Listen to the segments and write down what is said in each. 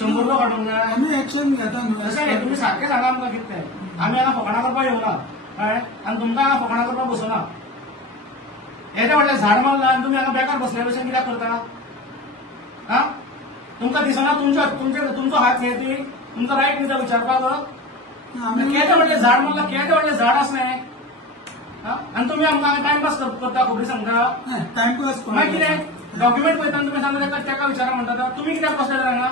100 रुपये काढून जाय आम्ही ऍक्शन घेता तसं नाही तुम्ही सारखे सांगा आमकां कितें तें आमी हांगा फकाणां करपाक येवना कळ्ळें आनी तुमकां हांगा फकाणां करपाक बसना येदे व्हडलें झाड मारला आनी तुमी हांगा बेकार बसले भशेन कित्याक करता हा तुमकां दिसना तुमचो हात हे ती तुमचो रायट न्ही तो विचारपाक केदे व्हडलें झाड मारला केदे व्हडलें झाड आसलें आनी तुमी आमकां टायमपास करता खबरी सांगता टाइमपास मागीर कितें डॉक्युमेंट पळयतना तुमी सांगता तेका विचारा म्हणटा तुमी कित्याक बसले तर हांगा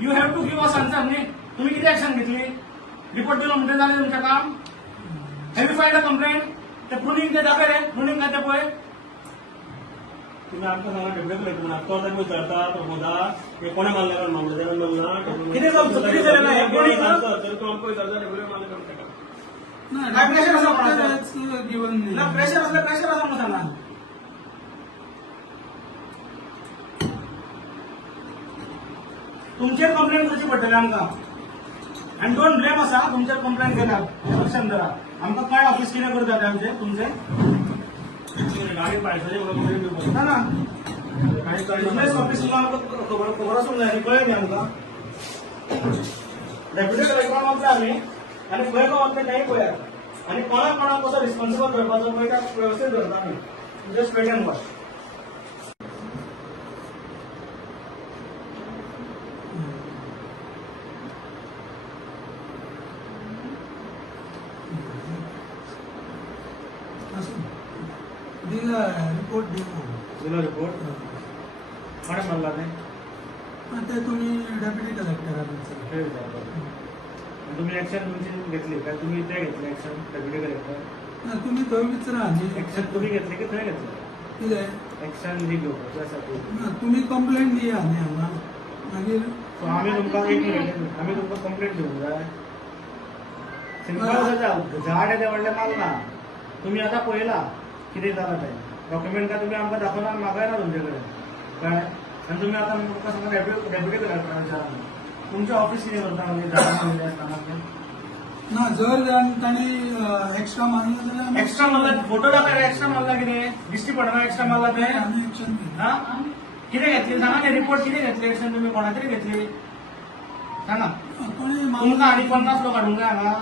you have to give us answer न्ही तुमी कितें एक्शन घेतली रिपोर्ट दिलो म्हणटा जालें तुमचें काम have you filed a complaint ते प्रुनिंग ते दाखय रे प्रुनिंग काय ते पळय तुम्ही आमकां सांगा डेप्युटी कलेक्टर म्हणा तो ताका विचारता प्रमोदा हे कोणे मारले कारण मामलेदारान मारला कितें जालें ना हे प्रुनिंग तर तो आमकां विचारता डेप्युटी मारले कारण ताका काय प्रेशर आसा गिवन ना प्रेशर आसा म्हणून सांगा तुमचेर कंप्लेंट करची पडटली आमकां आनी डोंट ब्लेम आसा तुमचेर कंप्लेंट केल्या लक्षात धरा आमकां काय ऑफिस कितें करता ते आमचे तुमचे गाडी पायसाची ना ना बिजनेस ऑफिस आमकां खबर आसूंक जाय कळ्ळें न्ही आमकां डेप्युटी कलेक्टरान वतले आमी आनी खंय खंय वतले तेंय पळयात आनी कोणाक कसो रिस्पॉन्सिबल धरपाचो पळय त्या वेवस्थीत धरता आमी जस्ट वेट एंड वॉच दिला रिपोर्ट दिलो रिपोर्ट कोणे मारला ते ते तुम्ही डेप्युटी कलेक्टरान ते विचारता तुम्ही एक्शन तुमची घेतली काय तुम्ही ते घेतले एक्शन डेप्युटी कलेक्टर तुम्ही थंय विचारा न्ही एक्शन तुम्ही घेतले की थंय घेतले कितें एक्शन जी घेवपाची आसा ती तुम्ही कंप्लेंट दिया न्ही हांगा मागीर सो आमी तुमकां एक मिनीट आमी तुमकां कंप्लेंट दिवंक जाय सिंपल झाड येते व्हडलें मारला तुम्ही आतां पळयला कितें जालां तें डॉक्युमेंट काय तुम्ही आमकां दाखोवना म्हाका ना तुमचे कडेन कळ्ळें आनी तुमी आतां म्हाका सांगा डेप्युटी कलेक्टरान विचारा तुमचें ऑफिस कितें करता म्हणजे झाडां मारलेलीं आसतना ना जर ताणी एक्स्ट्रा मारला जाल्यार एक्स्ट्रा मारला फोटो दाखय एक्स्ट्रा मारला कितें दिश्टी पडना एक्स्ट्रा मारला तें आमी एक्शन हा कितें घेतली सांगा ते रिपोर्ट कितें घेतली एक्शन तुमी कोणा तरी घेतली सांगा कोणी तुमकां आनी 50 लोक हाडूंक जाय हांगा